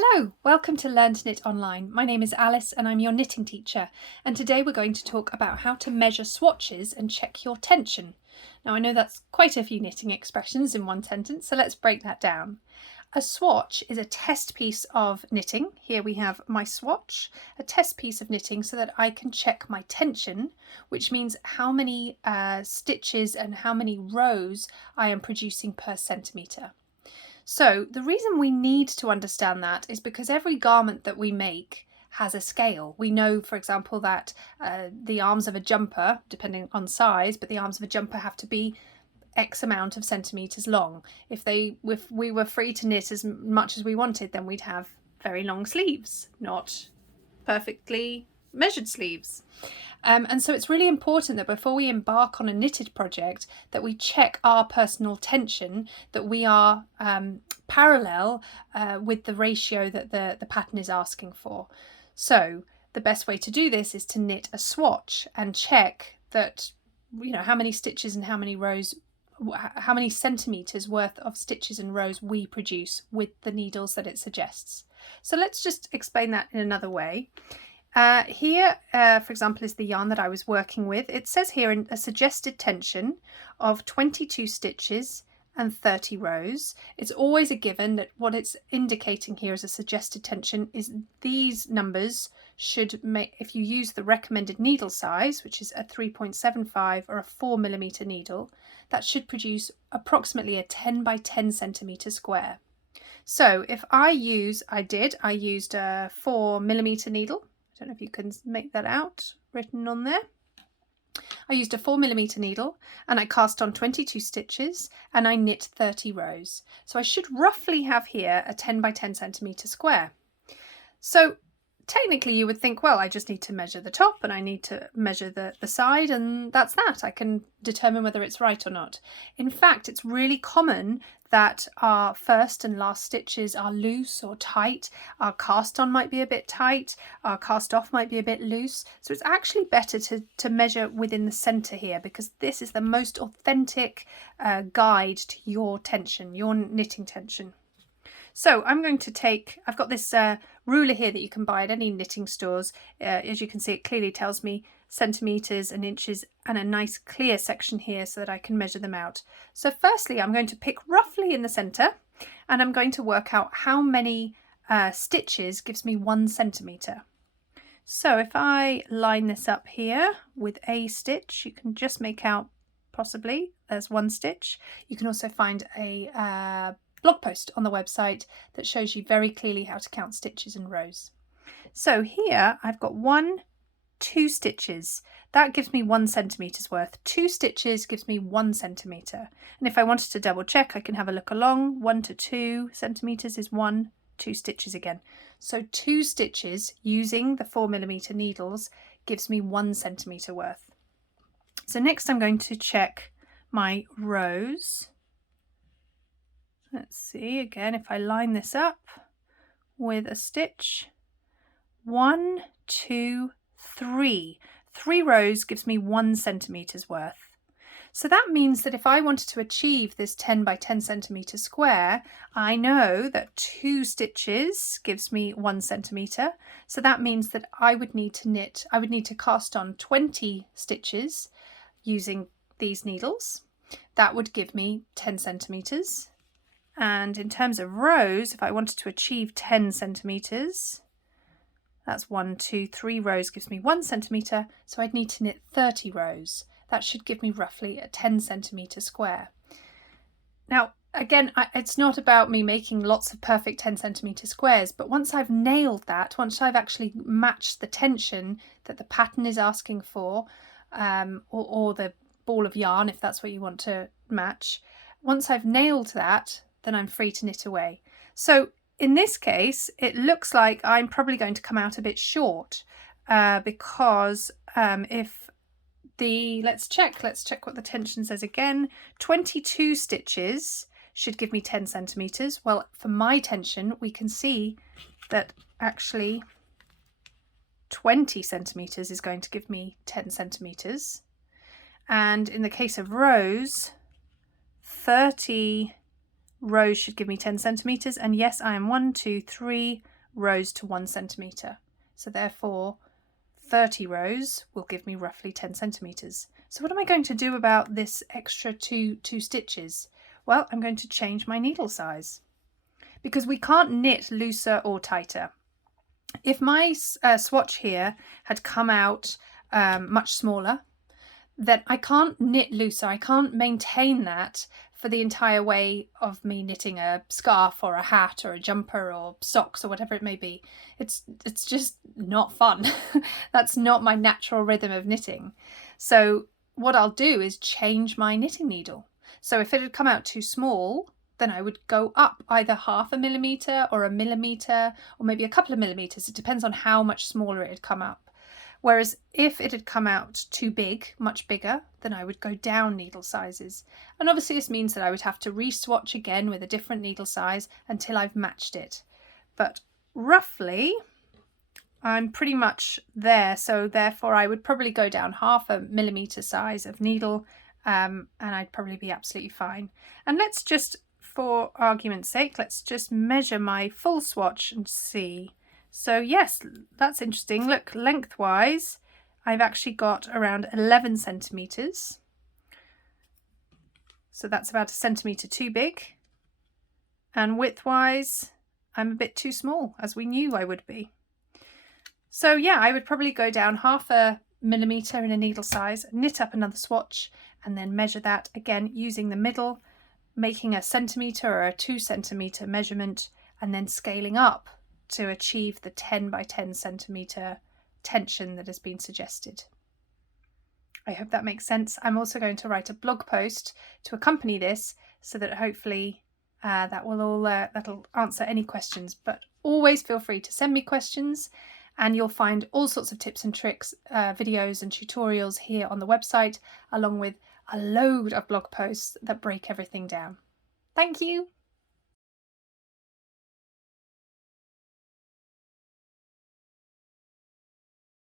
Hello, welcome to Learn to Knit Online. My name is Alice and I'm your knitting teacher, and today we're going to talk about how to measure swatches and check your tension. Now I know that's quite a few knitting expressions in one sentence, so let's break that down. A swatch is a test piece of knitting. Here we have my swatch, a test piece of knitting so that I can check my tension, which means how many stitches and how many rows I am producing per centimetre. So the reason we need to understand that is because every garment that we make has a scale. We know, for example, that the arms of a jumper, depending on size, but the arms of a jumper have to be X amount of centimetres long. If we were free to knit as much as we wanted, then we'd have very long sleeves, not perfectly measured sleeves. And so it's really important that before we embark on a knitted project that we check our personal tension, that we are parallel with the ratio that the pattern is asking for. So the best way to do this is to knit a swatch and check that, you know, how many stitches and how many rows, how many centimetres worth of stitches and rows we produce with the needles that it suggests. So let's just explain that in another way. Here, for example, is the yarn that I was working with. It says here in a suggested tension of 22 stitches and 30 rows. It's always a given that what it's indicating here as a suggested tension is these numbers should make, if you use the recommended needle size, which is a 3.75 or a 4mm needle, that should produce approximately a 10 by 10 centimetre square. So if I used a 4mm needle, I don't know if you can make that out written on there. I used a 4mm needle and I cast on 22 stitches and I knit 30 rows. So I should roughly have here a 10 by 10 centimetre square. So technically you would think, well, I just need to measure the top and I need to measure the side, and that's that. I can determine whether it's right or not. In fact, it's really common that our first and last stitches are loose or tight. Our cast on might be a bit tight, our cast off might be a bit loose. So it's actually better to measure within the centre here, because this is the most authentic guide to your tension, your knitting tension. So I'm going to take, I've got this ruler here that you can buy at any knitting stores. As you can see, it clearly tells me centimetres and inches, and a nice clear section here so that I can measure them out. So firstly, I'm going to pick roughly in the centre and I'm going to work out how many stitches gives me 1 centimetre. So if I line this up here with a stitch, you can just make out possibly there's 1 stitch. You can also find a blog post on the website that shows you very clearly how to count stitches and rows. So here I've got 2 stitches. That gives me 1 centimetre's worth. 2 stitches gives me 1 centimetre. And if I wanted to double check, I can have a look along. 1 to 2 centimetres is 1, 2 stitches again. So 2 stitches using the 4mm needles gives me 1 centimetre worth. So next I'm going to check my rows. Let's see again, if I line this up with a stitch, 1, 2, 3. 3 rows gives me 1 centimetre's worth. So that means that if I wanted to achieve this 10 by 10 centimetre square, I know that 2 stitches gives me 1 centimetre. So that means that I would need to cast on 20 stitches using these needles. That would give me 10 centimetres. And in terms of rows, if I wanted to achieve 10 centimetres, that's 1, 2, 3 rows gives me 1 centimetre, so I'd need to knit 30 rows. That should give me roughly a 10 centimetre square. Now, again, it's not about me making lots of perfect 10 centimetre squares, but once I've nailed that, once I've actually matched the tension that the pattern is asking for, or the ball of yarn, if that's what you want to match, once I've nailed that, then I'm free to knit away. So in this case, it looks like I'm probably going to come out a bit short because let's check what the tension says again. 22 stitches should give me 10 centimetres. Well, for my tension, we can see that actually 20 centimetres is going to give me 10 centimetres. And in the case of rows, 30 rows should give me 10 centimeters, and yes, I am 1, 2, 3 rows to 1 centimeter. So therefore 30 rows will give me roughly 10 centimeters. So what am I going to do about this extra two stitches? Well, I'm going to change my needle size, because we can't knit looser or tighter. If my swatch here had come out much smaller, then I can't knit looser. I can't maintain that for the entire way of me knitting a scarf or a hat or a jumper or socks or whatever it may be. It's just not fun. That's not my natural rhythm of knitting. So what I'll do is change my knitting needle. So if it had come out too small, then I would go up either 0.5 millimeter or 1 millimeter, or maybe a couple of millimeters. It depends on how much smaller it had come up. Whereas if it had come out too big, much bigger, then I would go down needle sizes. And obviously this means that I would have to re-swatch again with a different needle size until I've matched it. But roughly, I'm pretty much there. So therefore I would probably go down 0.5 millimeter size of needle, and I'd probably be absolutely fine. And let's just, for argument's sake, let's just measure my full swatch and see. So yes, that's interesting. Look, lengthwise, I've actually got around 11 centimeters. So that's about 1 centimeter too big. And widthwise, I'm a bit too small, as we knew I would be. So yeah, I would probably go down 0.5 millimeter in a needle size, knit up another swatch, and then measure that again using the middle, making a centimeter or a 2 centimeter measurement, and then scaling up to achieve the 10 by 10 centimeter tension that has been suggested. I hope that makes sense. I'm also going to write a blog post to accompany this, so that hopefully that'll answer any questions. But always feel free to send me questions, and you'll find all sorts of tips and tricks, videos and tutorials here on the website, along with a load of blog posts that break everything down. Thank you.